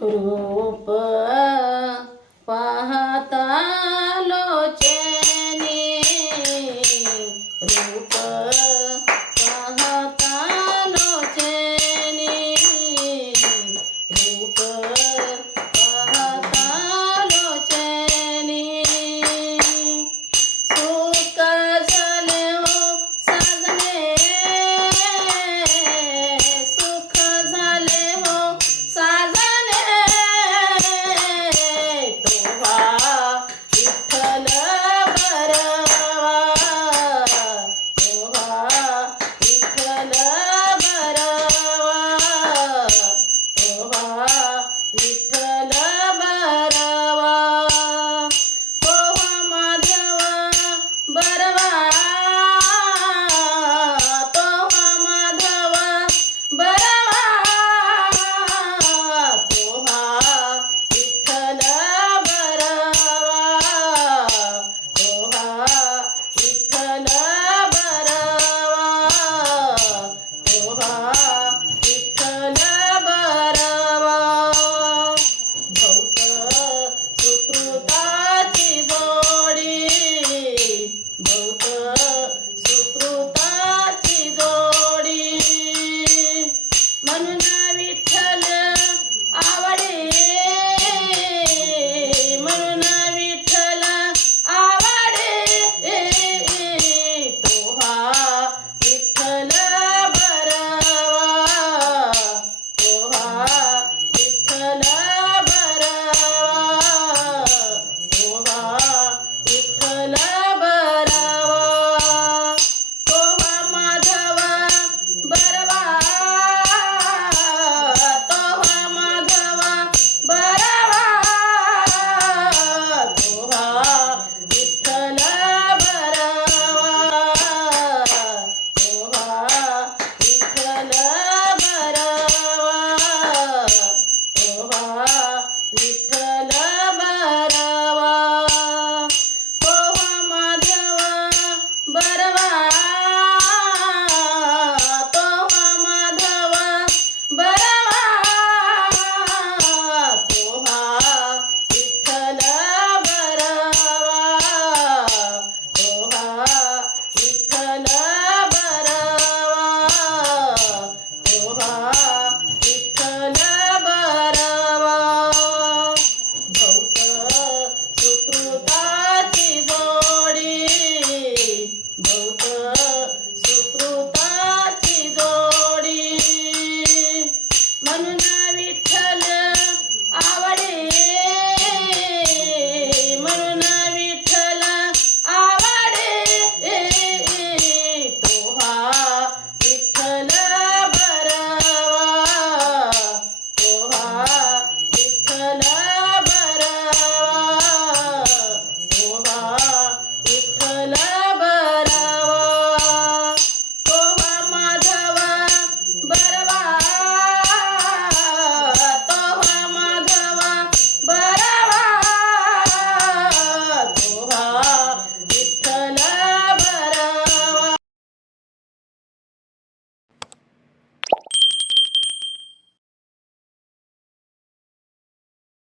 रूप